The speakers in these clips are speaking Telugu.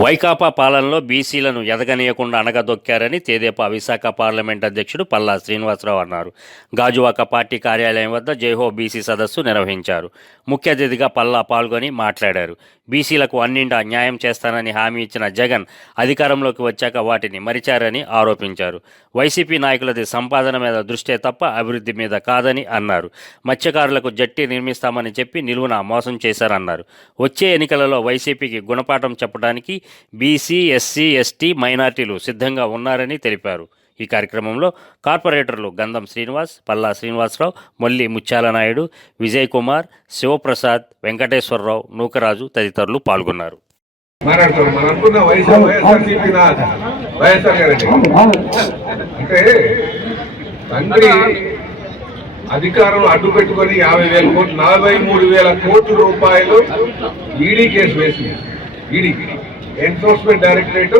వైకాపా పాలనలో బీసీలను ఎదగనీయకుండా అణగదొక్కారని తేదేపా విశాఖ పార్లమెంట్ అధ్యక్షుడు పల్లా శ్రీనివాసరావు అన్నారు. గాజువాక పార్టీ కార్యాలయం వద్ద జైహో బీసీ సదస్సు నిర్వహించారు. ముఖ్య అతిథిగా పల్లా పాల్గొని మాట్లాడారు. బీసీలకు అన్నిండా న్యాయం చేస్తానని హామీ ఇచ్చిన జగన్ అధికారంలోకి వచ్చాక వాటిని మరిచారని ఆరోపించారు. వైసీపీ నాయకులది సంపాదన మీద దృష్టే తప్ప అభివృద్ధి మీద కాదని అన్నారు. మత్స్యకారులకు జట్టి నిర్మిస్తామని చెప్పి నిలువున మోసం చేశారన్నారు. వచ్చే ఎన్నికలలో వైసీపీకి గుణపాఠం చెప్పడానికి బీసీ ఎస్సీ ఎస్టీ మైనార్టీలు సిద్ధంగా ఉన్నారని తెలిపారు. ఈ కార్యక్రమంలో కార్పొరేటర్లు గంధం శ్రీనివాస్ పల్లా శ్రీనివాసరావు మొల్లి ముత్యాలనాయుడు విజయ్ కుమార్ శివప్రసాద్ వెంకటేశ్వరరావు నూకరాజు తదితరులు పాల్గొన్నారు. అధికారం అడ్డు పెట్టుకొని యాభై వేల కోట్లు నలభై మూడు వేల కోట్ల రూపాయలు ఈడీ కేసు వేసింది. ఈడీ ఎన్ఫోర్స్మెంట్ డైరెక్టరేట్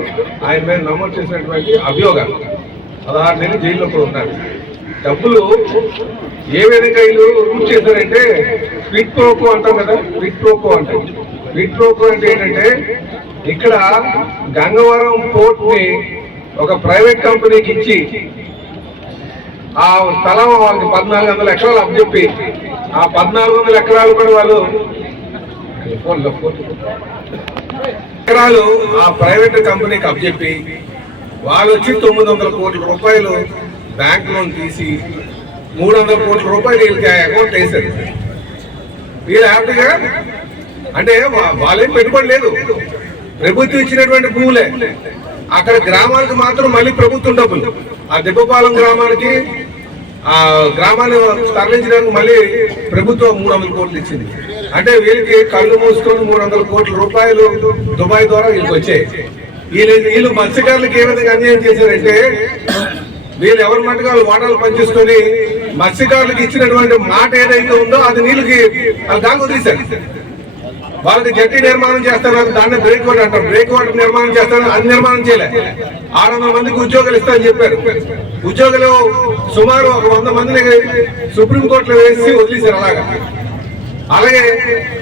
ఆయన మీద నమోదు చేసినటువంటి అభియోగాలు. పదహారు నెలలు జైల్లో కూడా ఉన్నారు. డబ్బులు ఏ విధంగా వీళ్ళు రూట్ చేశారంటే క్విట్ ప్రోకో అంటాం కదా క్విట్ ప్రోకో అంటాం. క్విట్ ప్రోకో అంటే ఏంటంటే ఇక్కడ గంగవరం పోర్ట్ని ఒక ప్రైవేట్ కంపెనీకి ఇచ్చి ఆ స్థలం వాళ్ళకి పద్నాలుగు వందల ఎకరాలు అప్పచెప్పి ఆ పద్నాలుగు వందల ఎకరాలు కూడా వాళ్ళు ఫోన్లో ఫోన్ ఎకరాలు ఆ ప్రైవేట్ కంపెనీకి అప్పచెప్పి వాళ్ళు వచ్చి తొమ్మిది వందల కోట్ల రూపాయలు బ్యాంక్ లోన్ తీసి మూడు వందల కోట్ల రూపాయలు వీళ్ళకి అకౌంట్ వేశారు. వీళ్ళు హ్యాపీగా? అంటే వాళ్ళేం పెట్టుబడి లేదు. ప్రభుత్వం ఇచ్చినటువంటి భూములే. అక్కడ గ్రామాలకు మాత్రం మళ్ళీ ప్రభుత్వం డబ్బులు. ఆ దెబ్బపాలెం గ్రామానికి ఆ గ్రామాన్ని తరలించడానికి మళ్ళీ ప్రభుత్వం మూడు వందల కోట్లు ఇచ్చింది. అంటే వీళ్ళకి కళ్ళు మూసుకొని మూడు వందల కోట్ల రూపాయలు దుబాయ్ ద్వారా వీళ్ళకి వచ్చాయి. వీళ్ళు వీళ్ళు మత్స్యకారులకు ఏ విధంగా అన్యాయం చేశారంటే వీళ్ళు ఎవరి మట్టుగా వాళ్ళు వాటాలు పనిచేసుకొని మత్స్యకారులకు ఇచ్చినటువంటి మాట ఏదైతే ఉందో అది నీళ్ళకి అది దాని వదిలేశారు వాళ్ళకి జట్టి నిర్మాణం చేస్తారని దాన్ని బ్రేక్ వాటర్ అంటారు. బ్రేక్ వాటర్ నిర్మాణం చేస్తారని అది నిర్మాణం చేయలేదు ఆరు వందల మందికి ఉద్యోగాలు ఇస్తారని చెప్పారు. ఉద్యోగులు సుమారు ఒక వంద మందిని సుప్రీంకోర్టులో వేసి వదిలేశారు అలాగా. అలాగే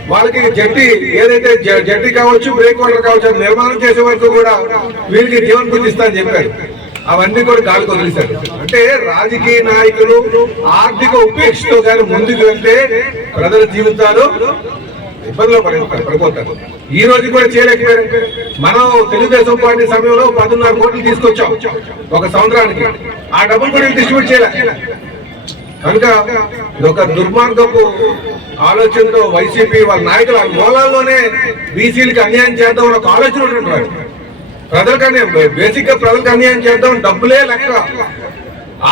వాళ్ళకి జట్టి ఏదైతే జ- జట్టి కావచ్చు బ్రేక్ వాటర్ కావచ్చు నిర్మాణం చేసే వరకు కూడా వీళ్ళకి జీవన బుద్ధిస్తా అని చెప్పారు. అవన్నీ కూడా గాలికి వదిలేశారు అంటే రాజకీయ నాయకులు ఆర్థిక ఉపేక్షతో కానీ ముందుకు వెళ్తే ప్రజల జీవితాలు ఇబ్బందులు పడిపోతారు పడిపోతారు. ఈ రోజు కూడా చేయలేకపోయారు. మనం తెలుగుదేశం పార్టీ సమయంలో పదిన్నర కోట్లు తీసుకొచ్చాం ఒక సంవత్సరానికి. ఆ డబ్బులు కూడా డిస్ట్రిబ్యూట్ చేయలే. కనుక ఒక దుర్మార్గపు ఆలోచనతో వైసీపీ వాళ్ళ నాయకుల మూలాల్లోనే బీసీలకు అన్యాయం చేద్దాం అని ఒక ఆలోచన ఉంటుంది ప్రజలకు అన్యాయం బేసిక్గా ప్రజలకు అన్యాయం చేద్దాం డబ్బులే లెక్క.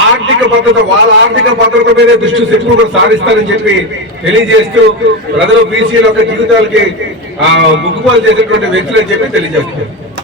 ఆర్థిక భద్రత వాళ్ళ ఆర్థిక భద్రత మీదే దృష్టి శక్తులు కూడా సాధిస్తారని చెప్పి తెలియజేస్తూ ప్రజలు బీసీల యొక్క జీవితాలకి ఆ, ముక్కుపాలు చేసేటువంటి వ్యక్తులు అని చెప్పి తెలియజేస్తారు